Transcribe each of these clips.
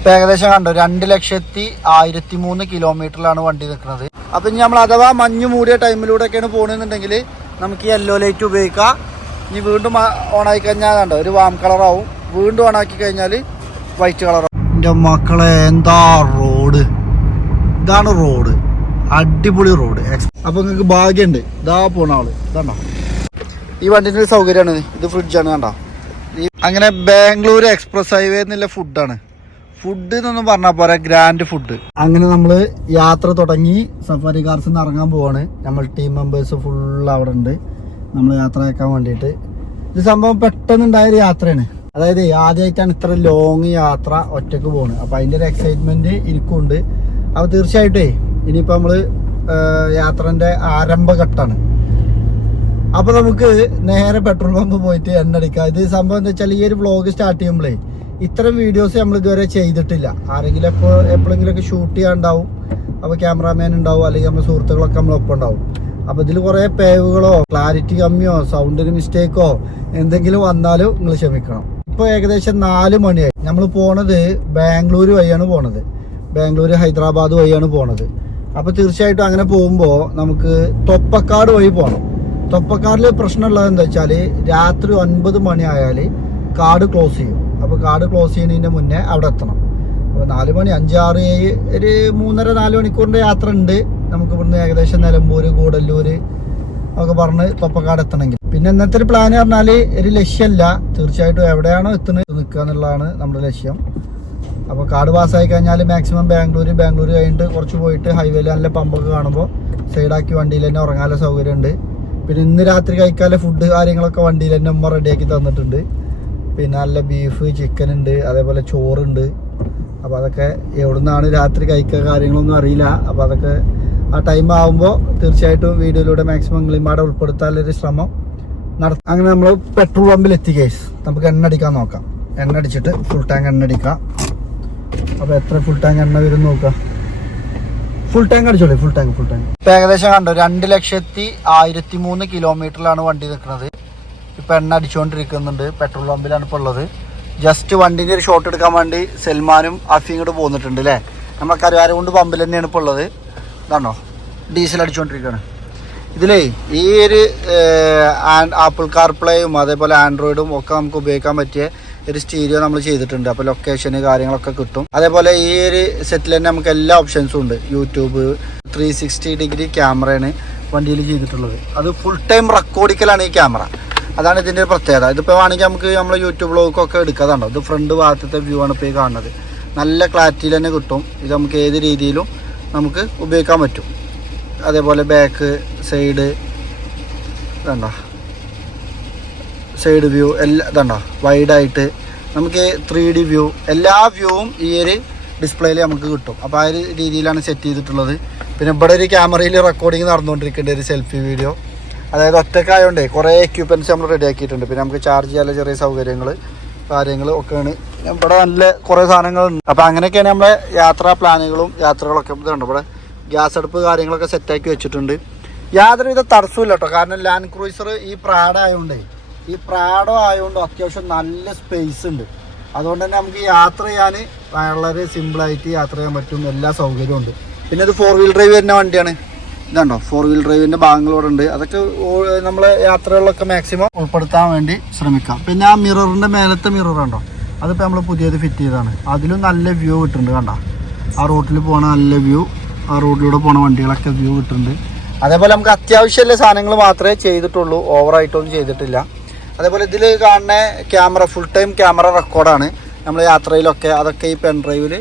ഇപ്പൊ ഏകദേശം കണ്ടോ രണ്ട് ലക്ഷത്തി ആയിരത്തി മൂന്ന് കിലോമീറ്ററിലാണ് വണ്ടി നിൽക്കുന്നത്. അപ്പൊ ഇനി നമ്മൾ അഥവാ മഞ്ഞ് മൂടിയ ടൈമിലൂടെയൊക്കെയാണ് പോകണമെന്നുണ്ടെങ്കിൽ നമുക്ക് യെല്ലോ ലൈറ്റ് ഉപയോഗിക്കാം. ഇനി വീണ്ടും ഓൺ ആയി കഴിഞ്ഞാൽ കണ്ടോ ഒരു വാം കളറാവും വീണ്ടും ഓണാക്കി കഴിഞ്ഞാൽ വൈറ്റ് കളറാവും എന്റെ മക്കളെ എന്താ റോഡ് ഇതാണ് റോഡ് അടിപൊളി റോഡ് അപ്പൊ നിങ്ങൾക്ക് ഭാഗ്യണ്ട്. ഇതാ പോണ ആൾ. ഇതാണ്ടോ? ഈ വണ്ടിന്റെ ഒരു സൗകര്യമാണ് ഇത്. ഫ്രിഡ്ജാണ് കണ്ടോ? അങ്ങനെ ബാംഗ്ലൂർ എക്സ്പ്രസ് ഹൈവേ എന്നുള്ള ഫുഡാണ് ഫുഡ് എന്നൊന്നും പറഞ്ഞാൽ പോരാ ഗ്രാൻഡ് ഫുഡ് അങ്ങനെ നമ്മൾ യാത്ര തുടങ്ങി സഫാരി കാർസിൽ നിന്ന് ഇറങ്ങാൻ പോവാണ്. നമ്മൾ ടീം മെമ്പേഴ്സ് ഫുൾ അവിടെ ഉണ്ട്. നമ്മൾ യാത്ര ആക്കാൻ വേണ്ടിയിട്ട്. ഇത് സംഭവം പെട്ടെന്ന് ഉണ്ടായൊരു യാത്രയാണ്. അതായത് ആദ്യമായിട്ടാണ് ഇത്ര ലോങ് യാത്ര ഒറ്റയ്ക്ക് പോകുന്നത് അപ്പോൾ അതിന്റെ ഒരു എക്സൈറ്റ്മെന്റ് എനിക്കുണ്ട്. അപ്പോൾ തീർച്ചയായിട്ടേ ഇനിയിപ്പോൾ നമ്മൾ യാത്രന്റെ ആരംഭഘട്ടമാണ് അപ്പൊ നമുക്ക് നേരെ പെട്രോൾ പമ്പ് പോയിട്ട് എണ്ണ അടിക്കാം. ഇത് സംഭവം എന്താ വെച്ചാൽ ഈ ഒരു വ്ളോഗ് സ്റ്റാർട്ട് ചെയ്യുമ്പോഴേ ഇത്തരം വീഡിയോസ് നമ്മൾ ഇതുവരെ ചെയ്തിട്ടില്ല. ആരെങ്കിലും എപ്പോൾ എപ്പോഴെങ്കിലുമൊക്കെ ഷൂട്ട് ചെയ്യാണ്ടാവും അപ്പോൾ ക്യാമറാമാൻ ഉണ്ടാവും. അല്ലെങ്കിൽ നമ്മുടെ സുഹൃത്തുക്കളൊക്കെ നമ്മളൊപ്പം ഉണ്ടാവും. അപ്പോൾ ഇതിൽ കുറേ പേവുകളോ ക്ലാരിറ്റി കമ്മിയോ സൗണ്ടിന് മിസ്റ്റേക്കോ എന്തെങ്കിലും വന്നാലും നിങ്ങൾ ക്ഷമിക്കണം. ഇപ്പോൾ ഏകദേശം നാല് മണിയായി. നമ്മൾ പോണത് ബാംഗ്ലൂർ വഴിയാണ് പോണത്. ബാംഗ്ലൂർ ഹൈദരാബാദ് വഴിയാണ് പോണത്. അപ്പോൾ തീർച്ചയായിട്ടും അങ്ങനെ പോകുമ്പോൾ നമുക്ക് തൊപ്പക്കാട് വഴി പോകണം തൊപ്പക്കാടിൽ പ്രശ്നമുള്ളത് എന്താ വെച്ചാൽ രാത്രി ഒൻപത് മണിയായാൽ കാട് ക്ലോസ് ചെയ്യും. അപ്പോൾ കാർഡ് ക്ലോസ് ചെയ്യുന്നതിന് മുന്നേ അവിടെ എത്തണം. അപ്പോൾ നാല് മണി അഞ്ചാറ് ഒരു മൂന്നര നാല് മണിക്കൂറിന്റെ യാത്ര ഉണ്ട്. നമുക്ക് ഇവിടുന്ന് ഏകദേശം നിലമ്പൂർ കൂടല്ലൂർ ഒക്കെ പറഞ്ഞ് തൊപ്പക്കാട് എത്തണമെങ്കിൽ. പിന്നെ ഇന്നത്തെ ഒരു പ്ലാൻ പറഞ്ഞാൽ ഒരു ലക്ഷ്യമല്ല. തീർച്ചയായിട്ടും എവിടെയാണോ എത്തുന്നത് നിൽക്കുക എന്നുള്ളതാണ് നമ്മുടെ ലക്ഷ്യം. അപ്പോൾ കാട് പാസ്സായി കഴിഞ്ഞാൽ മാക്സിമം ബാംഗ്ലൂർ ബാംഗ്ലൂർ കഴിഞ്ഞിട്ട് കുറച്ച് പോയിട്ട് ഹൈവേയിൽ നല്ല പമ്പൊക്കെ കാണുമ്പോൾ സൈഡാക്കി വണ്ടിയിൽ തന്നെ ഉറങ്ങാനുള്ള സൗകര്യമുണ്ട്. പിന്നെ ഇന്ന് രാത്രി കഴിക്കാനുള്ള ഫുഡ് കാര്യങ്ങളൊക്കെ വണ്ടിയിൽ തന്നെ ഉമ്മ റെഡിയാക്കി തന്നിട്ടുണ്ട്. പിന്നെ നല്ല ബീഫ് ചിക്കൻ ഉണ്ട് അതേപോലെ ചോറുണ്ട്. അപ്പോൾ അതൊക്കെ എവിടുന്നാണ് രാത്രി കഴിക്കുക കാര്യങ്ങളൊന്നും അറിയില്ല. അപ്പോൾ അതൊക്കെ ആ ടൈം ആകുമ്പോൾ തീർച്ചയായിട്ടും വീഡിയോയിലൂടെ മാക്സിമം ഗ്ലിമാടെ ഉൾപ്പെടുത്താനുള്ളൊരു ശ്രമം നടത്തും. അങ്ങനെ നമ്മൾ പെട്രോൾ പമ്പിൽ എത്തി കേസ് നമുക്ക് എണ്ണ അടിക്കാൻ നോക്കാം. എണ്ണ അടിച്ചിട്ട് ഫുൾ ടാങ്ക് എണ്ണ അടിക്കാം. അപ്പോൾ എത്ര ഫുൾ ടാങ്ക് എണ്ണ വരും നോക്കാം. ഫുൾ ടാങ്ക് അടിച്ചോളൂ ഫുൾ ടാങ്ക് ഫുൾ ടാങ്ക് ഏകദേശം കണ്ടോ രണ്ട് ലക്ഷത്തി ആയിരത്തി മൂന്ന് കിലോമീറ്ററിലാണ് വണ്ടി നിൽക്കുന്നത് ഇപ്പൊ എണ്ണ അടിച്ചുകൊണ്ടിരിക്കുന്നുണ്ട് പെട്രോൾ പമ്പിലാണ് ഇപ്പോൾ ഉള്ളത്. ജസ്റ്റ് വണ്ടിന്റെ ഒരു ഷോട്ട് എടുക്കാൻ വേണ്ടി സൽമാനും അഫിയും കൂടെ പോന്നിട്ടുണ്ട് അല്ലേ നമ്മളെ കരുവാരകുണ്ട് പമ്പിൽ തന്നെയാണ് ഇപ്പോൾ ഉള്ളത്. ഇതാണോ? ഡീസൽ അടിച്ചുകൊണ്ടിരിക്കുകയാണ് ഇതിലേ ഈ ഒരു ആപ്പിൾ കാർപ്ലേയും അതേപോലെ ആൻഡ്രോയിഡും ഒക്കെ നമുക്ക് ഉപയോഗിക്കാൻ പറ്റിയ ഒരു സ്റ്റീരിയോ നമ്മൾ ചെയ്തിട്ടുണ്ട്. അപ്പോൾ ലൊക്കേഷന് കാര്യങ്ങളൊക്കെ കിട്ടും. അതേപോലെ ഈ ഒരു സെറ്റിൽ തന്നെ നമുക്ക് എല്ലാ ഓപ്ഷൻസും ഉണ്ട്. യൂട്യൂബ് ത്രീ സിക്സ്റ്റി ഡിഗ്രി ക്യാമറയാണ് വണ്ടിയിൽ ചെയ്തിട്ടുള്ളത്. അത് ഫുൾ ടൈം റെക്കോർഡിക്കലാണ് ഈ ക്യാമറ അതാണ് ഇതിന്റെ ഒരു പ്രത്യേകത. ഇതിപ്പോൾ വേണമെങ്കിൽ നമുക്ക് നമ്മൾ യൂട്യൂബ് ബ്ലോഗൊക്കെ എടുക്കാതുണ്ടോ ഇത് ഫ്രണ്ട് ഭാഗത്തെ വ്യൂ ആണ് ഇപ്പോൾ ഈ കാണുന്നത്. നല്ല ക്ലാരിറ്റിയിൽ തന്നെ കിട്ടും. ഇത് നമുക്ക് ഏത് രീതിയിലും നമുക്ക് ഉപയോഗിക്കാൻ പറ്റും. അതേപോലെ ബാക്ക് സൈഡ് വേണ്ട സൈഡ് വ്യൂ എല്ലാ ഇതുണ്ടോ. വൈഡായിട്ട് നമുക്ക് ത്രീ ഡി വ്യൂ എല്ലാ വ്യൂവും ഈ ഒരു ഡിസ്പ്ലേയിൽ നമുക്ക് കിട്ടും. അപ്പോൾ ആ ഒരു രീതിയിലാണ് സെറ്റ് ചെയ്തിട്ടുള്ളത്. പിന്നെ ഇവിടെ ഒരു ക്യാമറയിൽ റെക്കോർഡിങ് നടന്നുകൊണ്ടിരിക്കേണ്ട ഒരു സെൽഫി വീഡിയോ അതായത് ഒറ്റക്കായോണ്ടേ കുറേ എക്യുപ്മെന്റ്സ് നമ്മൾ റെഡി ആക്കിയിട്ടുണ്ട്. പിന്നെ നമുക്ക് ചാർജ് ചെയ്യാനുള്ള ചെറിയ സൗകര്യങ്ങൾ കാര്യങ്ങൾ ഒക്കെയാണ്. ഇവിടെ നല്ല കുറേ സാധനങ്ങളുണ്ട്. അപ്പോൾ അങ്ങനെയൊക്കെയാണ് നമ്മുടെ യാത്രാ പ്ലാനുകളും യാത്രകളൊക്കെ ഇതുണ്ട് ഇവിടെ ഗ്യാസ് അടുപ്പ് കാര്യങ്ങളൊക്കെ സെറ്റാക്കി വെച്ചിട്ടുണ്ട്. യാതൊരുവിധ തടസ്സമില്ല കേട്ടോ. കാരണം ലാൻഡ് ക്രൂസർ ഈ പ്രാഡ ആയതുകൊണ്ടേ ഈ പ്രാഡോ ആയതുകൊണ്ട് അത്യാവശ്യം നല്ല സ്പേസ് ഉണ്ട്. അതുകൊണ്ട് തന്നെ നമുക്ക് യാത്ര ചെയ്യാൻ വളരെ സിമ്പിളായിട്ട് യാത്ര ചെയ്യാൻ പറ്റും. എല്ലാ സൗകര്യവും ഉണ്ട്. പിന്നെ ഇത് ഫോർ വീൽ ഡ്രൈവ് വരുന്ന വണ്ടിയാണ്. ഇതുണ്ടോ? ഫോർ വീൽ ഡ്രൈവിന്റെ ഭാഗങ്ങളോടെ ഉണ്ട്. അതൊക്കെ നമ്മളെ യാത്രകളിലൊക്കെ മാക്സിമം ഉൾപ്പെടുത്താൻ വേണ്ടി ശ്രമിക്കാം. പിന്നെ ആ മിററിന്റെ മേലത്തെ മിറർ ഉണ്ടോ അതിപ്പോൾ നമ്മൾ പുതിയത് ഫിറ്റ് ചെയ്തതാണ്. അതിലും നല്ല വ്യൂ കിട്ടുന്നുണ്ട് കണ്ട. ആ റോട്ടിൽ പോണ നല്ല വ്യൂ ആ റോഡിലൂടെ പോണ വണ്ടികളൊക്കെ വ്യൂ കിട്ടുന്നുണ്ട്. അതേപോലെ നമുക്ക് അത്യാവശ്യമുള്ള സാധനങ്ങൾ മാത്രമേ ചെയ്തിട്ടുള്ളൂ. ഓവറായിട്ടൊന്നും ചെയ്തിട്ടില്ല. അതേപോലെ ഇതിൽ കാണുന്ന ക്യാമറ ഫുൾ ടൈം ക്യാമറ റെക്കോർഡാണ് നമ്മൾ യാത്രയിലൊക്കെ അതൊക്കെ ഈ പെൻ ഡ്രൈവിൽ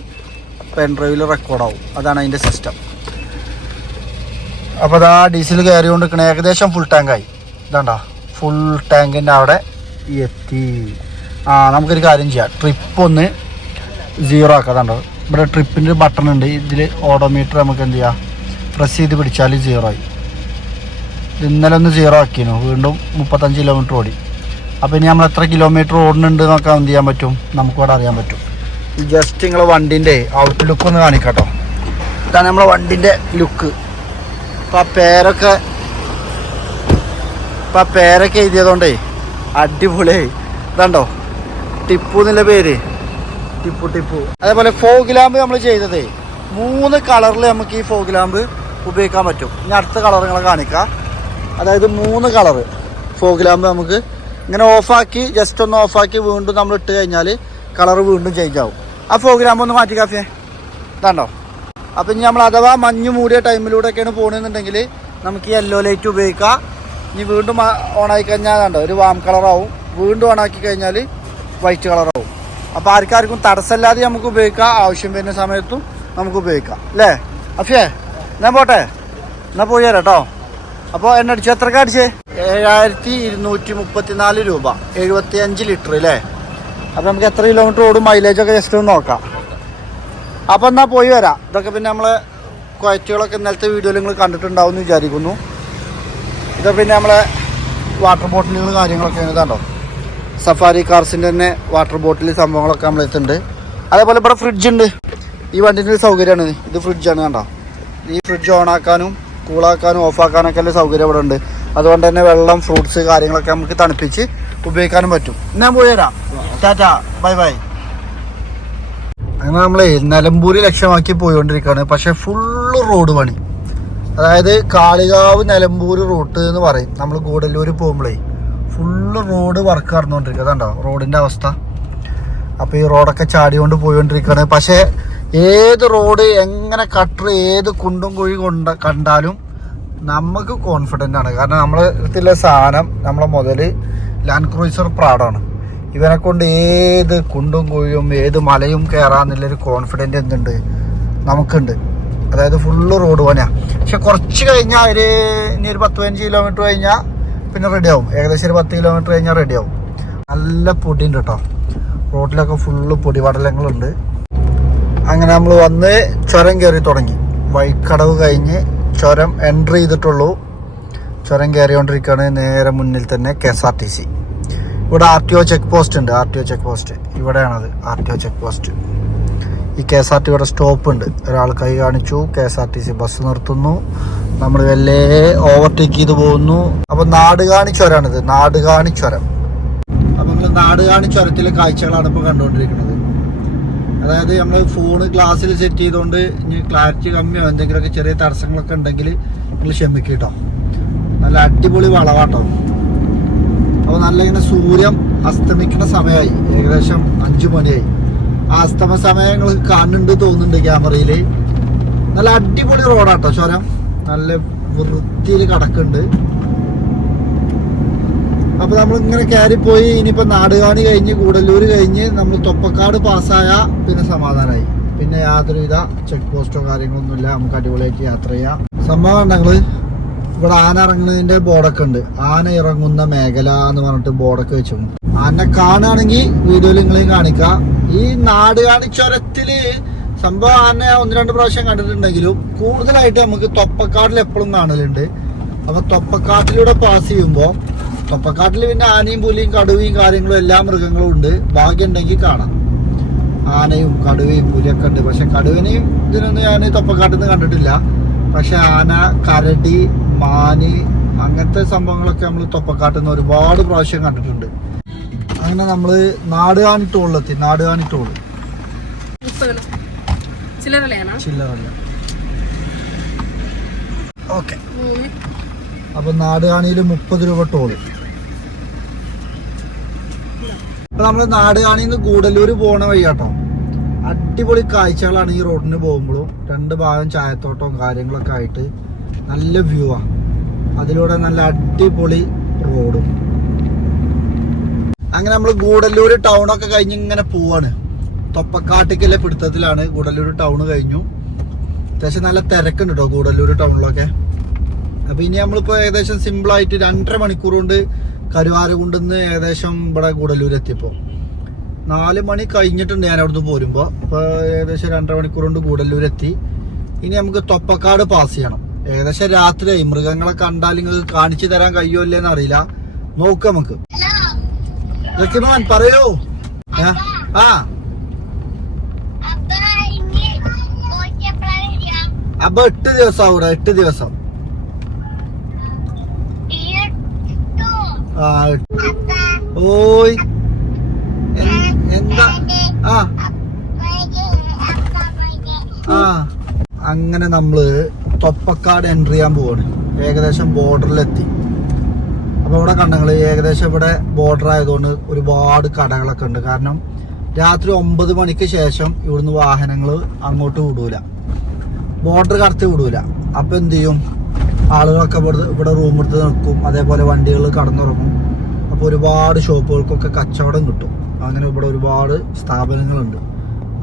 പെൻ ഡ്രൈവിൽ റെക്കോർഡാവും അതാണ് അതിന്റെ സിസ്റ്റം അപ്പോൾ അതാ ഡീസൽ കയറി നിൽക്കണ ഏകദേശം ഫുൾ ടാങ്കായി ഇതാണ്ടാ ഫുൾ ടാങ്കിന്റെ അവിടെ എത്തി. ആ നമുക്കൊരു കാര്യം ചെയ്യാം. ട്രിപ്പ് ഒന്ന് സീറോ ആക്കാം. അതാണ്ടോ ഇവിടെ ട്രിപ്പിന്റെ ബട്ടൺ ഉണ്ട്. ഇതിൽ ഓഡോമീറ്റർ നമുക്ക് എന്ത് ചെയ്യാം? പ്രസ് ചെയ്ത് പിടിച്ചാൽ സീറോ ആയി. ഇന്നലെ ഒന്ന് സീറോ ആക്കിയിരുന്നു. വീണ്ടും മുപ്പത്തഞ്ച് കിലോമീറ്റർ ഓടി. അപ്പോൾ ഇനി നമ്മൾ എത്ര കിലോമീറ്റർ ഓടുന്നുണ്ട് എന്നൊക്കെ എന്ത് ചെയ്യാൻ പറ്റും? നമുക്കിവിടെ അറിയാൻ പറ്റും. ജസ്റ്റ് നിങ്ങളെ വണ്ടിന്റെ ഔട്ട്ലുക്ക് ഒന്ന് കാണിക്കാട്ടോ. ഇതാണ് നമ്മളെ വണ്ടിന്റെ ലുക്ക് ഇപ്പം ആ പേരൊക്കെ ഇപ്പം ആ പേരൊക്കെ എഴുതിയതുകൊണ്ടേ അടിപൊളിയായി ഇതാണ്ടോ? ടിപ്പു എന്നുള്ള പേര്. ടിപ്പു ടിപ്പു. അതേപോലെ ഫോഗ് ലാമ്പ് നമ്മൾ ചെയ്തതേ. മൂന്ന് കളറിൽ നമുക്ക് ഈ ഫോഗ് ലാമ്പ് ഉപയോഗിക്കാൻ പറ്റും. ഇനി അടുത്ത കളർ നിങ്ങളെ കാണിക്കാം. അതായത് മൂന്ന് കളറ് ഫോഗ് ലാമ്പ് നമുക്ക് ഇങ്ങനെ ഓഫാക്കി ജസ്റ്റ് ഒന്ന് ഓഫാക്കി വീണ്ടും നമ്മൾ ഇട്ട് കഴിഞ്ഞാൽ കളർ വീണ്ടും ചേഞ്ച് ആവും. ആ ഫോഗ് ലാമ്പ് ഒന്ന് മാറ്റി കാഫിയെ. ഇതാണ്ടോ? അപ്പം ഇനി നമ്മൾ അഥവാ മഞ്ഞ് മൂടിയ ടൈമിലൂടെയൊക്കെയാണ് പോകണമെന്നുണ്ടെങ്കിൽ നമുക്ക് ഈ യെല്ലോ ലൈറ്റ് ഉപയോഗിക്കാം. ഇനി വീണ്ടും ഓൺ ഓണായി കഴിഞ്ഞാൽ കണ്ടോ ഒരു വാം കളറാവും വീണ്ടും ഓണാക്കി കഴിഞ്ഞാൽ വൈറ്റ് കളറാവും അപ്പോൾ ആർക്കാർക്കും തടസ്സമില്ലാതെ നമുക്ക് ഉപയോഗിക്കാം. ആവശ്യം വരുന്ന സമയത്തും നമുക്ക് ഉപയോഗിക്കാം. അല്ലേ? അഫിയേ ഞാൻ പോട്ടെ? എന്നാൽ പോയി തരാം കേട്ടോ. അപ്പോൾ എന്നെ അടിച്ചു? എത്രക്ക അടിച്ചേ? ഏഴായിരത്തി ഇരുന്നൂറ്റി മുപ്പത്തിനാല് രൂപ. എഴുപത്തി അഞ്ച് ലിറ്റർ അല്ലേ? അപ്പോൾ നമുക്ക് എത്ര കിലോമീറ്റർ ഓടും? മൈലേജൊക്കെ ജസ്റ്റ് ഒന്ന് നോക്കാം. അപ്പോൾ എന്നാൽ പോയി വരാം. ഇതൊക്കെ പിന്നെ നമ്മളെ ക്വയറ്റുകളൊക്കെ ഇന്നലത്തെ വീഡിയോയിൽ നിങ്ങൾ കണ്ടിട്ടുണ്ടാവും എന്ന് വിചാരിക്കുന്നു. ഇതൊക്കെ പിന്നെ നമ്മളെ വാട്ടർ ബോട്ടിലുകൾ കാര്യങ്ങളൊക്കെ ഇതാണ്ടോ സഫാരി കാർസിന്റെ തന്നെ വാട്ടർ ബോട്ടിൽ സംഭവങ്ങളൊക്കെ നമ്മൾ എത്തുന്നുണ്ട് അതേപോലെ ഇവിടെ ഫ്രിഡ്ജ് ഉണ്ട്. ഈ വണ്ടിന്റെ ഒരു സൗകര്യമാണ്. ഇത് ഫ്രിഡ്ജാണ് കണ്ടോ? ഈ ഫ്രിഡ്ജ് ഓണാക്കാനും കൂളാക്കാനും ഓഫാക്കാനൊക്കെ ഉള്ള സൗകര്യം ഇവിടെ ഉണ്ട്. അതുകൊണ്ട് തന്നെ വെള്ളം ഫ്രൂട്ട്സ് കാര്യങ്ങളൊക്കെ നമുക്ക് തണുപ്പിച്ച് ഉപയോഗിക്കാനും പറ്റും. ഞാൻ പോയി വരാം. ടാറ്റാ ബൈ ബൈ അങ്ങനെ നമ്മളെ നിലമ്പൂര് ലക്ഷ്യമാക്കി പോയിക്കൊണ്ടിരിക്കുകയാണ് പക്ഷെ ഫുള്ള് റോഡ് പണി. അതായത് കാളികാവ് നിലമ്പൂർ റൂട്ട് എന്ന് പറയും. നമ്മൾ ഗൂഡല്ലൂർ പോകുമ്പോഴേ ഫുള്ള് റോഡ് വർക്ക് നടന്നുകൊണ്ടിരിക്കുക അതുണ്ടോ റോഡിന്റെ അവസ്ഥ. അപ്പോൾ ഈ റോഡൊക്കെ ചാടിക്കൊണ്ട് പോയിക്കൊണ്ടിരിക്കുകയാണ് പക്ഷേ ഏത് റോഡ് എങ്ങനെ കട്ടർ ഏത് കുണ്ടും കുഴി കൊണ്ട് കണ്ടാലും നമുക്ക് കോൺഫിഡന്റ് ആണ്. കാരണം നമ്മളെ അടുത്തുള്ള സാധനം നമ്മളെ മുതൽ ലാൻഡ് ക്രൂയിസർ പ്രാഡാണ് ഇവനെ കൊണ്ട് ഏത് കുണ്ടും കുഴിയും ഏത് മലയും കയറാന്നുള്ളൊരു കോൺഫിഡന്റ് എന്തുണ്ട്? നമുക്കുണ്ട്. അതായത് ഫുള്ള് റോഡ് പണിയാണ് പക്ഷെ കുറച്ച് കഴിഞ്ഞാൽ ഒരു ഇനി ഒരു പത്ത് പതിനഞ്ച് കിലോമീറ്റർ കഴിഞ്ഞാൽ പിന്നെ റെഡി ആവും. ഏകദേശം ഒരു പത്ത് കിലോമീറ്റർ കഴിഞ്ഞാൽ റെഡി ആവും. നല്ല പൊടിയുണ്ട് കേട്ടോ റോഡിലൊക്കെ ഫുള്ള് പൊടിപടലങ്ങളുണ്ട്. അങ്ങനെ നമ്മൾ വന്ന് ചുരം കയറി തുടങ്ങി. വഴിക്കടവ് കഴിഞ്ഞ് ചുരം എൻട്രി ചെയ്തിട്ടുള്ളൂ. ചുരം കയറിക്കൊണ്ടിരിക്കുകയാണ് നേരെ മുന്നിൽ തന്നെ K S R T C. ഇവിടെ R T O check post ഉണ്ട് R T O check post ഇവിടെയാണത് R T O check post ഈ കെ എസ് ആർ ടി ഇവിടെ സ്റ്റോപ്പ് ഉണ്ട്. ഒരാൾ കൈ കാണിച്ചു K S R T C bus നിർത്തുന്നു. നമ്മൾ വല്ലേ ഓവർടേക്ക് ചെയ്ത് പോകുന്നു. അപ്പൊ നാടുകാണി ചുരമാണിത് നാട് ചുരം അപ്പൊ നമ്മൾ നാട് ചുരത്തിലെ കാഴ്ചകളാണ് ഇപ്പൊ കണ്ടുകൊണ്ടിരിക്കുന്നത്. അതായത് നമ്മൾ ഫോണ് ഗ്ലാസ്സിൽ സെറ്റ് ചെയ്തുകൊണ്ട് ഇനി ക്ലാരിറ്റി കമ്മിയോ എന്തെങ്കിലുമൊക്കെ ചെറിയ തടസ്സങ്ങളൊക്കെ ഉണ്ടെങ്കിൽ നിങ്ങൾ ക്ഷമിക്കട്ടോ നല്ല അടിപൊളി വളവാട്ടോ. അപ്പോൾ നല്ല ഇങ്ങനെ സൂര്യൻ അസ്തമിക്കുന്ന സമയമായി ഏകദേശം അഞ്ചു മണിയായി. ആ അസ്തമ സമയങ്ങൾ കാണുന്നുണ്ട് തോന്നുന്നുണ്ട് ക്യാമറയിൽ നല്ല അടിപൊളി റോഡാട്ടോ ചുരം നല്ല വൃത്തിയിൽ കിടക്കുന്നുണ്ട്. അപ്പോൾ നമ്മൾ ഇങ്ങനെ കയറിപ്പോയി പോയി ഇനിയിപ്പോ നാടുകാണി കഴിഞ്ഞ് കൂടല്ലൂർ കഴിഞ്ഞ് നമ്മൾ തൊപ്പക്കാട് പാസ്സായ പിന്നെ സമാധാനമായി പിന്നെ യാതൊരുവിധ ചെക്ക് പോസ്റ്റോ കാര്യങ്ങളൊന്നുമില്ല. നമുക്ക് അടിപൊളിയായിട്ട് യാത്ര ചെയ്യാം. സംഭവം ഞങ്ങൾ ഇവിടെ ആന ഇറങ്ങുന്നതിന്റെ ബോർഡൊക്കെ ഉണ്ട്. ആന ഇറങ്ങുന്ന മേഖല എന്ന് പറഞ്ഞിട്ട് ബോർഡൊക്കെ വെച്ചു ആനെ കാണുകയാണെങ്കിൽ വീഡിയോയിൽ നിങ്ങളെയും കാണിക്കാം. ഈ നാട് കാണിച്ചൊരത്തിൽ സംഭവം ആന ഒന്ന് രണ്ട് പ്രാവശ്യം കണ്ടിട്ടുണ്ടെങ്കിലും കൂടുതലായിട്ട് നമുക്ക് തൊപ്പക്കാട്ടിൽ എപ്പോഴും കാണലുണ്ട്. അപ്പൊ തൊപ്പക്കാട്ടിലൂടെ പാസ് ചെയ്യുമ്പോൾ തൊപ്പക്കാട്ടിൽ പിന്നെ ആനയും പുലിയും കടുവയും കാര്യങ്ങളും എല്ലാ മൃഗങ്ങളും ഉണ്ട്. ഭാഗ്യം ഉണ്ടെങ്കിൽ കാണാം. ആനയും കടുവയും പുലിയൊക്കെ ഉണ്ട്. പക്ഷെ കടുവനെയും ഇതിനൊന്നും ഞാൻ തൊപ്പക്കാട്ടിൽ നിന്ന് കണ്ടിട്ടില്ല. പക്ഷെ ആന കരടി മാന് അങ്ങനത്തെ സംഭവങ്ങളൊക്കെ നമ്മൾ തൊപ്പക്കാട്ടിൽ നിന്ന് ഒരുപാട് പ്രാവശ്യം കണ്ടിട്ടുണ്ട്. അങ്ങനെ നമ്മൾ നാടുകാണി ടോളിലെത്തി നാടുകാണി ടോൾ ചില്ലറല്ല ഓക്കെ. അപ്പൊ അപ്പൊ നാടുകാണിയിൽ മുപ്പത് രൂപ ടോൾ അപ്പൊ നമ്മൾ നാടുകാണിന്ന് ഗൂഡല്ലൂര് പോണ വഴി കേട്ടോ അടിപൊളി കാഴ്ചകളാണ് ഈ റോഡിന് പോകുമ്പോഴും രണ്ട് ഭാഗം ചായത്തോട്ടവും കാര്യങ്ങളൊക്കെ ആയിട്ട് നല്ല വ്യൂ ആ. അതിലൂടെ നല്ല അടിപൊളി റോഡും അങ്ങനെ നമ്മൾ ഗൂഡല്ലൂർ ഒക്കെ കഴിഞ്ഞ് ഇങ്ങനെ പോവാണ്. തൊപ്പക്കാട്ടിക്കലെ പിടുത്തത്തിലാണ്. ഗൂഡല്ലൂർ ടൗൺ കഴിഞ്ഞു. അത്യാവശ്യം നല്ല തിരക്കുണ്ട് കേട്ടോ ഗൂഡല്ലൂർ ടൗണിലൊക്കെ അപ്പൊ ഇനി നമ്മളിപ്പോ ഏകദേശം സിമ്പിൾ ആയിട്ട് രണ്ടര മണിക്കൂർ കൊണ്ട് കരുവാരകുണ്ടെന്ന് ഏകദേശം ഇവിടെ ഗൂഡല്ലൂർ എത്തിയപ്പോ. നാല് മണി കഴിഞ്ഞിട്ടുണ്ട് ഞാൻ അവിടുന്ന് പോരുമ്പോ. ഇപ്പൊ ഏകദേശം രണ്ടര മണിക്കൂർ കൊണ്ട് ഗൂഡല്ലൂർ എത്തി. ഇനി നമുക്ക് തൊപ്പക്കാട് പാസ് ചെയ്യണം. ഏകദേശം രാത്രിയായി മൃഗങ്ങളെ കണ്ടാൽ നിങ്ങൾക്ക് കാണിച്ചു തരാൻ കഴിയോ ഇല്ലേന്ന് അറിയില്ല. നോക്ക് നമുക്ക്. ലക്കിമാൻ പറയൂ. ആ. അപ്പൊ എട്ട് ദിവസം അവിടെ എട്ട് ദിവസം. ആ ഓയ്. എന്താ? ആ. ആ. അങ്ങനെ നമ്മൾ തൊപ്പക്കാട് എൻട്രി ചെയ്യാൻ പോവാണ്. ഏകദേശം ബോർഡറിലെത്തി അപ്പോൾ ഇവിടെ കണ്ടങ്ങൾ ഏകദേശം ഇവിടെ ബോർഡർ ആയതുകൊണ്ട് ഒരുപാട് കടകളൊക്കെ ഉണ്ട്. കാരണം രാത്രി ഒമ്പത് മണിക്ക് ശേഷം ഇവിടുന്ന് വാഹനങ്ങൾ അങ്ങോട്ട് വിടൂല. ബോർഡർ കടത്തി വിടൂല. അപ്പം എന്ത് ചെയ്യും? ആളുകളൊക്കെ ഇവിടെ ഇവിടെ റൂം എടുത്ത് നിൽക്കും. അതേപോലെ വണ്ടികൾ കടന്നുറങ്ങും. അപ്പോൾ ഒരുപാട് ഷോപ്പുകൾക്കൊക്കെ കച്ചവടം കിട്ടും. അങ്ങനെ ഇവിടെ ഒരുപാട് സ്ഥാപനങ്ങളുണ്ട്.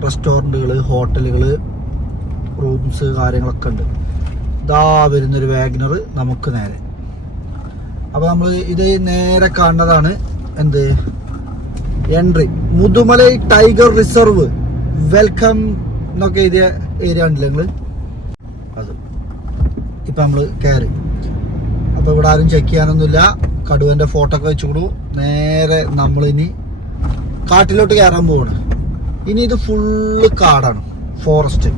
റെസ്റ്റോറന്റുകൾ ഹോട്ടലുകൾ റൂംസ് കാര്യങ്ങളൊക്കെ ഉണ്ട്. ഇതാ വരുന്നൊരു വാഗ്നർ നമുക്ക് നേരെ. അപ്പോൾ നമ്മൾ ഇത് നേരെ കാണുന്നതാണ് എന്ത്? Entry Mudumalai tiger reserve. Welcome എന്നൊക്കെ എഴുതിയ ഏരിയ ഉണ്ടല്ലേ നിങ്ങൾ അത്. ഇപ്പം നമ്മൾ കയറി. അപ്പോൾ ഇവിടെ ആരും ചെക്ക് ചെയ്യാനൊന്നുമില്ല. കടുവന്റെ ഫോട്ടോ ഒക്കെ വെച്ചുകൊടു നേരെ നമ്മളിനി കാട്ടിലോട്ട് കയറാൻ പോവാണ്. ഇനി ഇത് ഫുള്ള് കാടാണ്. ഫോറസ്റ്റ്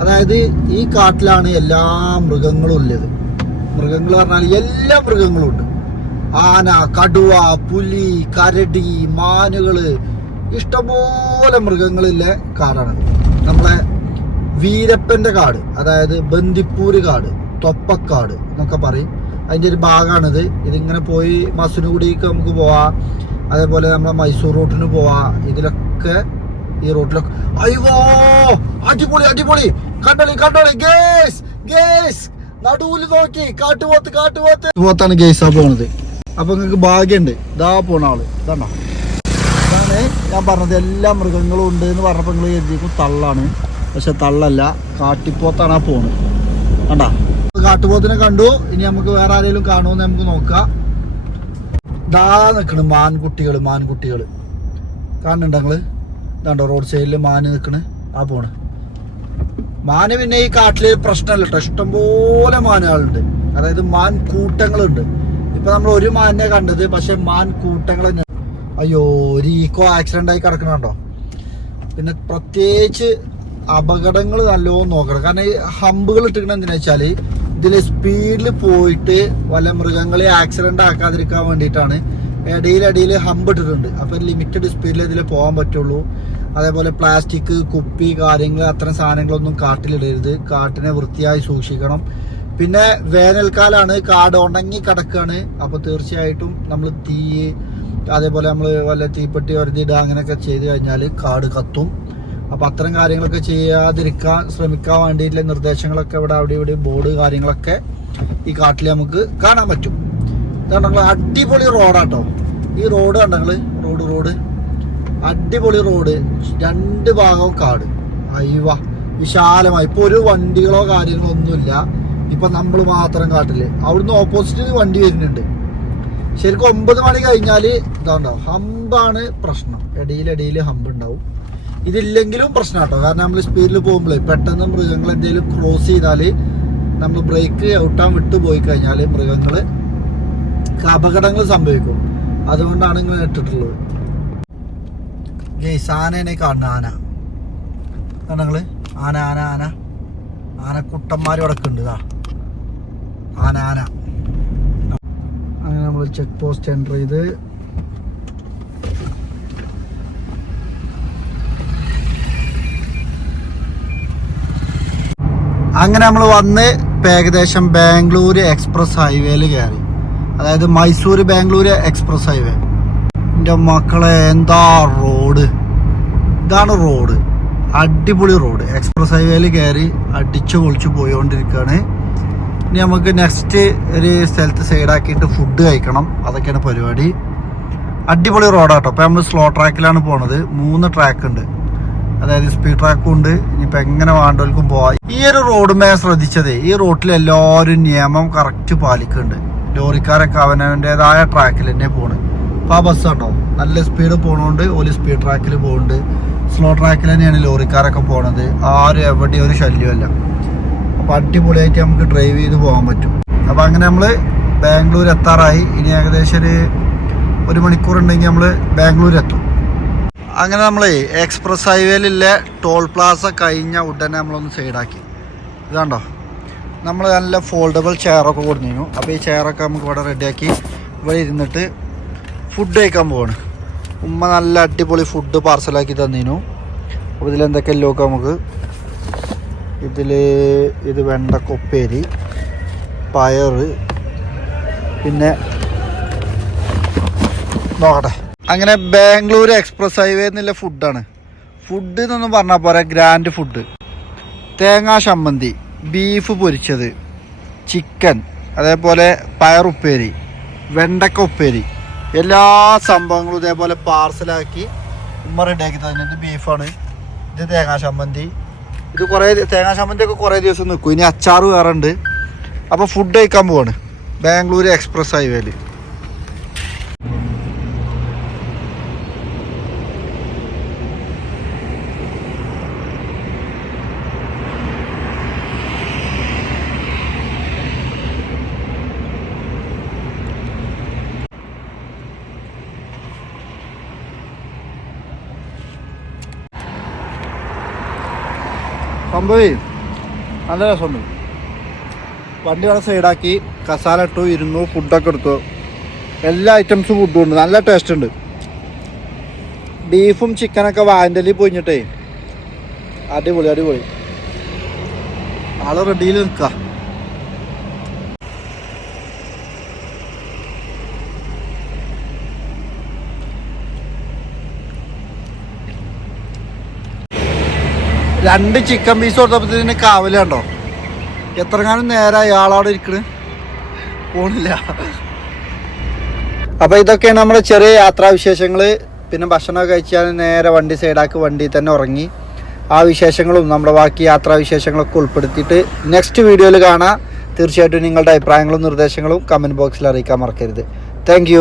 അതായത് ഈ കാട്ടിലാണ് എല്ലാ മൃഗങ്ങളും ഉള്ളത്. മൃഗങ്ങൾ പറഞ്ഞാൽ എല്ലാ മൃഗങ്ങളും ഉണ്ട്. ആന കടുവ പുലി കരടി മാനുകൾ ഇഷ്ടംപോലെ മൃഗങ്ങളിലെ കാടാണ് നമ്മളെ വീരപ്പന്റെ കാട് അതായത് ബന്ദിപ്പൂര് കാട് തൊപ്പക്കാട് എന്നൊക്കെ പറയും. അതിന്റെ ഒരു ഭാഗമാണിത്. ഇതിങ്ങനെ പോയി മസനഗുഡിക്ക് നമുക്ക് പോവാം. അതേപോലെ നമ്മളെ മൈസൂർ റൂട്ടിന് പോവാം. ഇതിലൊക്കെ ഈ റൂട്ടിലൊക്കെ അയ്യോ! അടിപൊളി അടിപൊളി. കണ്ടോളി കണ്ടോളി. Guys guys. നടുവിൽ നോക്കി. കാട്ടുപോത്ത് കാട്ടുപോത്ത്. പോത്താണ് ഗേസ് ആ പോണത്. അപ്പൊ നിങ്ങക്ക് ഭാഗ്യമുണ്ട് ഇതാ പോണ ആൾ. ഇതാണ്ടാ. ഞാൻ പറഞ്ഞത് എല്ലാ മൃഗങ്ങളും ഉണ്ട് എന്ന് പറഞ്ഞപ്പോൾ നിങ്ങൾ കരുതിക്കും തള്ളാണ്. പക്ഷെ തള്ളല്ല കാട്ടിപ്പോത്താണ് ആ പോണ്. കണ്ടാ? കാട്ടുപോത്തിനെ കണ്ടു. ഇനി നമുക്ക് വേറെ ആരെങ്കിലും കാണുമെന്ന് നമുക്ക് നോക്കാം. ദാ നിൽക്കണ് മാൻകുട്ടികൾ മാൻകുട്ടികൾ കാണുന്നുണ്ടോ നിങ്ങൾ ഇതാണ്ടോ റോഡ് സൈഡിൽ മാന് നിൽക്കണ് ആ പോണ്. മാന് പിന്നെ ഈ കാട്ടിൽ പ്രശ്നമല്ല കേട്ടോ ഇഷ്ടംപോലെ മാനുകളുണ്ട്. അതായത് മാൻ കൂട്ടങ്ങളുണ്ട് ഇപ്പൊ നമ്മൾ ഒരു മാനിനെ കണ്ടത് പക്ഷെ മാൻ കൂട്ടങ്ങൾ തന്നെ അയ്യോ ഒരു ഈക്കോ ആക്സിഡന്റ് ആയി കിടക്കണുണ്ടോ പിന്നെ പ്രത്യേകിച്ച് അപകടങ്ങൾ നല്ലോണം നോക്കണം. കാരണം ഈ ഹമ്പുകൾ ഇട്ടിരിക്കണ എന്തിനാ വെച്ചാൽ ഇതിൽ സ്പീഡിൽ പോയിട്ട് വല്ല മൃഗങ്ങളെ ആക്സിഡന്റ് ആക്കാതിരിക്കാൻ വേണ്ടിയിട്ടാണ്. ഇടയിലിടയിൽ ഹമ്പ് ഇട്ടിട്ടുണ്ട്. അപ്പൊ ലിമിറ്റഡ് സ്പീഡിൽ ഇതിൽ പോകാൻ പറ്റുള്ളൂ. അതേപോലെ പ്ലാസ്റ്റിക് കുപ്പി കാര്യങ്ങൾ അത്തരം സാധനങ്ങളൊന്നും കാട്ടിലിടരുത്. കാട്ടിനെ വൃത്തിയായി സൂക്ഷിക്കണം. പിന്നെ വേനൽക്കാലാണ് കാട് ഉണങ്ങി കിടക്കുകയാണ് അപ്പോൾ തീർച്ചയായിട്ടും നമ്മൾ തീ അതേപോലെ നമ്മൾ വല്ല തീപ്പെട്ടി വരുതിയിടുക അങ്ങനെയൊക്കെ ചെയ്ത് കഴിഞ്ഞാൽ കാട് കത്തും. അപ്പോൾ അത്തരം കാര്യങ്ങളൊക്കെ ചെയ്യാതിരിക്കാൻ ശ്രമിക്കാൻ വേണ്ടിയിട്ടുള്ള നിർദ്ദേശങ്ങളൊക്കെ ഇവിടെ അവിടെ ഇവിടെ ബോർഡ് കാര്യങ്ങളൊക്കെ ഈ കാട്ടിൽ നമുക്ക് കാണാൻ പറ്റും. ഇതാണെങ്കിൽ അടിപൊളി റോഡാട്ടോ ഈ റോഡ് കണ്ടങ്ങൾ റോഡ് റോഡ് അടിപൊളി റോഡ് രണ്ട് ഭാഗവും കാട്. അയ്യവ വിശാലമായി. ഇപ്പൊ ഒരു വണ്ടികളോ കാര്യങ്ങളോ ഒന്നുമില്ല. ഇപ്പൊ നമ്മൾ മാത്രം കാട്ടിൽ. അവിടുന്ന് ഓപ്പോസിറ്റ് വണ്ടി വരുന്നുണ്ട്. ശരിക്കും ഒമ്പത് മണി കഴിഞ്ഞാൽ ഇതാണ്ടാവും ഹമ്പാണ് പ്രശ്നം. ഇടയിലിടയിൽ ഹമ്പ് ഉണ്ടാവും. ഇതില്ലെങ്കിലും പ്രശ്നം കേട്ടോ. കാരണം നമ്മൾ സ്പീഡിൽ പോകുമ്പോൾ പെട്ടെന്ന് മൃഗങ്ങൾ എന്തെങ്കിലും ക്രോസ് ചെയ്താൽ നമ്മൾ ബ്രേക്ക് ഔട്ടാൻ വിട്ടു പോയി കഴിഞ്ഞാൽ മൃഗങ്ങൾ അപകടങ്ങൾ സംഭവിക്കും. അതുകൊണ്ടാണ് ഇങ്ങനെ ഇട്ടിട്ടുള്ളത്. ഗെയ്സ് ആനേനെ കാണുന്ന ആന. കണ്ടങ്ങൾ ആന ആന ആന. ആനക്കുട്ടന്മാർ അടക്കം ഉണ്ട് ഇതാ. ആന ആന. അങ്ങനെ നമ്മൾ ചെക്ക് പോസ്റ്റ് എന്റർ ചെയ്ത്. അങ്ങനെ നമ്മൾ വന്ന് ഏകദേശം ബാംഗ്ലൂർ എക്സ്പ്രസ് ഹൈവേയിൽ കയറി അതായത് മൈസൂർ ബാംഗ്ലൂർ എക്സ്പ്രസ് ഹൈവേ. എന്റെ മക്കളെ എന്താ റോഡ്? ഇതാണ് റോഡ്. അടിപൊളി റോഡ്. എക്സ്പ്രസ് ഹൈവേയിൽ കയറി അടിച്ചു പൊളിച്ചു പോയിക്കൊണ്ടിരിക്കുകയാണ് ഇനി നമുക്ക് നെക്സ്റ്റ് ഒരു സ്ഥലത്ത് സൈഡാക്കിയിട്ട് ഫുഡ് കഴിക്കണം. അതൊക്കെയാണ് പരിപാടി. അടിപൊളി റോഡാട്ടോ. അപ്പോൾ നമ്മൾ സ്ലോ ട്രാക്കിലാണ് പോണത്. മൂന്ന് ട്രാക്ക് ഉണ്ട്. അതായത് സ്പീഡ് ട്രാക്കും ഉണ്ട്. ഇനിയിപ്പോൾ എങ്ങനെ വേണ്ടവർക്കും പോവാം. ഈ ഒരു റോഡ് മേ ശ്രദ്ധിച്ചതേ ഈ റോട്ടിൽ എല്ലാവരും നിയമം കറക്റ്റ് പാലിക്കുന്നുണ്ട്. ലോറിക്കാരൊക്കെ അവനവന്റെതായ ട്രാക്കിൽ തന്നെ പോണ്. അപ്പോൾ ആ ബസ് കേട്ടോ നല്ല സ്പീഡ് പോണോണ്ട് ഒരു സ്പീഡ് ട്രാക്കിൽ പോകുന്നുണ്ട് സ്ലോ ട്രാക്കിൽ തന്നെയാണ് ലോറിക്കാരൊക്കെ പോണത്. ആരും എവിടെയും ഒരു ശല്യമല്ല അപ്പോൾ അടിപൊളിയായിട്ട് നമുക്ക് ഡ്രൈവ് ചെയ്ത് പോകാൻ പറ്റും. അപ്പോൾ അങ്ങനെ നമ്മൾ ബാംഗ്ലൂർ എത്താറായി. ഇനി ഏകദേശം ഒരു ഒരു മണിക്കൂർ ഉണ്ടെങ്കിൽ നമ്മൾ ബാംഗ്ലൂർ എത്തും. അങ്ങനെ നമ്മൾ എക്സ്പ്രസ് ഹൈവേയിലുള്ള ടോൾ പ്ലാസ കഴിഞ്ഞ ഉടനെ നമ്മളൊന്ന് സൈഡാക്കി ഇതാണ്ടോ നമ്മൾ നല്ല ഫോൾഡബിൾ ചെയറൊക്കെ കൊടുത്തിരുന്നു. അപ്പോൾ ഈ ചെയറൊക്കെ നമുക്ക് ഇവിടെ റെഡിയാക്കി ഇവിടെ ഇരുന്നിട്ട് ഫുഡ് കഴിക്കാൻ പോവാണ്. ഉമ്മ നല്ല അടിപൊളി ഫുഡ് പാർസലാക്കി തന്നിരുന്നു അപ്പോൾ ഇതിലെന്തൊക്കെ നോക്കാം നമുക്ക്. ഇതിൽ ഇത് വെണ്ടക്കൊപ്പേരി പയർ പിന്നെ നോക്കട്ടെ. അങ്ങനെ ബാംഗ്ലൂർ എക്സ്പ്രസ് ഹൈവേ എന്നുള്ള ഫുഡാണ് ഫുഡ് എന്നൊന്നും പറഞ്ഞാൽ പോരെ ഗ്രാൻഡ് ഫുഡ് തേങ്ങാ ചമ്മന്തി ബീഫ് പൊരിച്ചത് ചിക്കൻ അതേപോലെ പയറുപ്പേരി വെണ്ടക്ക ഉപ്പേരി. എല്ലാ സംഭവങ്ങളും ഇതേപോലെ പാർസലാക്കി ഉമ്മ റെഡിയാക്കി തന്നിട്ട് ബീഫാണ്. ഇത് തേങ്ങാ ചമ്മന്തി. ഇത് കുറേ തേങ്ങാ ചമ്മന്തി ഒക്കെ കുറേ ദിവസം നിൽക്കും ഇനി അച്ചാറ് വേറെ ഉണ്ട്. അപ്പോൾ ഫുഡ് കഴിക്കാൻ പോവാണ്. ബാംഗ്ലൂർ എക്സ്പ്രസ് ഹൈവേയിൽ സംഭവേ. നല്ല രസമുണ്ട്. വണ്ടി അവിടെ സൈഡാക്കി കസാല ഇട്ടു ഇരുന്നു ഫുഡൊക്കെ എടുത്തു. എല്ലാ ഐറ്റംസും ഫുഡും ഉണ്ട്. നല്ല ടേസ്റ്റ് ഉണ്ട്. ബീഫും ചിക്കനൊക്കെ വാന്റലി പൊഞ്ഞിട്ടേ അടിപൊളി അടിപൊളി. ആൾ റെഡിയിൽ നിൽക്കുക രണ്ട് ചിക്കൻ പീസ് കൊടുത്തപ്പോഴത്തേന് കാവലുണ്ടോ എത്രങ്ങാനും നേരെ ഇയാളവിടെ ഇരിക്കണ്? പോണില്ല. അപ്പൊ ഇതൊക്കെയാണ് നമ്മുടെ ചെറിയ യാത്രാവിശേഷങ്ങൾ പിന്നെ ഭക്ഷണമൊക്കെ കഴിച്ചാൽ നേരെ വണ്ടി സൈഡാക്കി വണ്ടി തന്നെ ഉറങ്ങി. ആ വിശേഷങ്ങളും നമ്മുടെ ബാക്കി യാത്രാവിശേഷങ്ങളൊക്കെ ഉൾപ്പെടുത്തിയിട്ട് നെക്സ്റ്റ് വീഡിയോയിൽ കാണാം. തീർച്ചയായിട്ടും നിങ്ങളുടെ അഭിപ്രായങ്ങളും നിർദ്ദേശങ്ങളും കമന്റ് ബോക്സിൽ അറിയിക്കാൻ മറക്കരുത്. താങ്ക്